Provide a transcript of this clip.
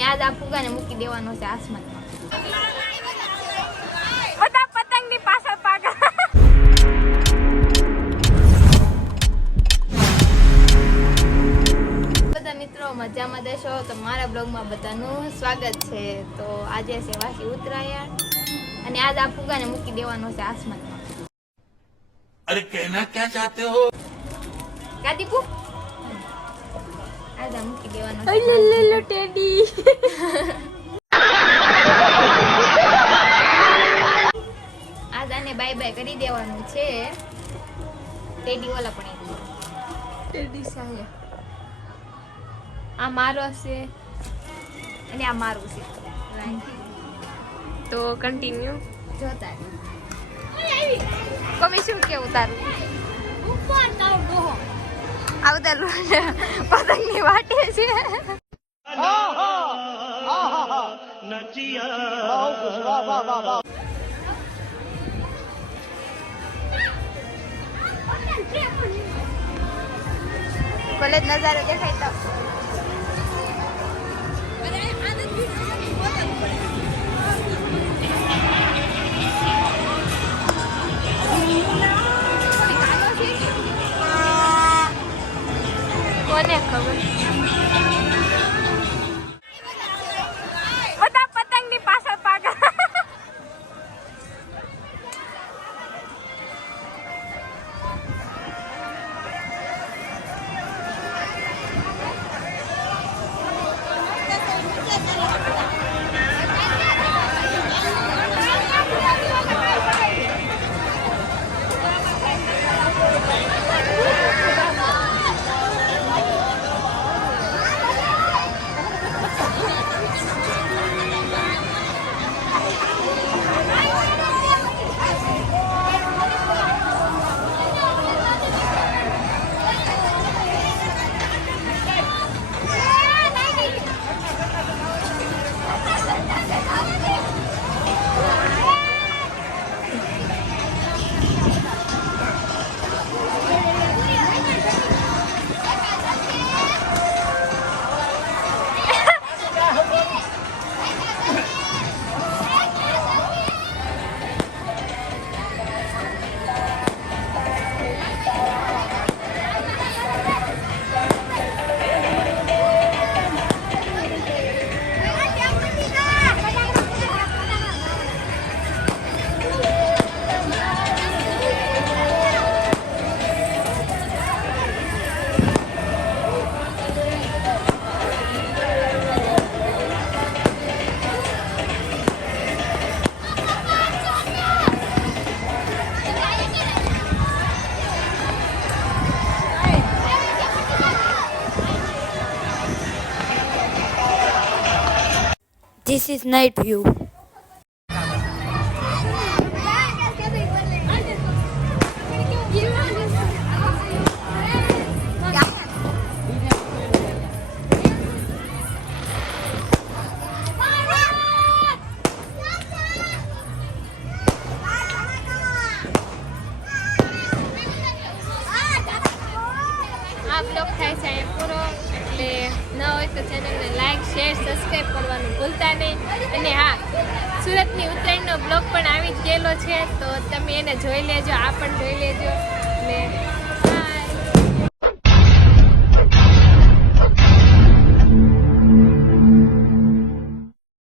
અને આજ આ ફુગાને મૂકી દેવાનો છે આસમાનમાં. બધા પતંગની પાછળ પાગલ. બધા મિત્રો મજામાં દેશો તો મારા બ્લોગમાં બધાનું સ્વાગત છે. તો આજે છે વાસી ઉત્તરાયણ અને આજ આ ફુગાને મૂકી દેવાનો છે આસમાનમાં. अरे कहना क्या चाहते हो? કાદીપુ આજ આ મૂકી દેવાનો છે. લો ટેડી. આજ આને બાય બાય કરી દેવાનું છે. ટેડી વાલા પણ ટેડી સાહે. આ મારો છે અને આ મારું છે. તો કન્ટિન્યુ. જોતા તમે શું કેવું તારું? આ બધા પતંગની વાટે છે. કોલેજ નજારો દેખાય તો કોને ખબર. બધા પતંગની પાછળ પાગલ. This is night view. આ બ્લોગ થાય છે અહીંયા પૂરો. એટલે ન હોય તો ચેનલને લાઈક શેર સબસ્ક્રાઈબ કરવાનું ભૂલતા નહીં. અને હા, સુરતની ઉત્તરાયણનો બ્લોગ પણ આવી જ ગયેલો છે, તો તમે એને જોઈ લેજો, આ પણ જોઈ લેજો. અને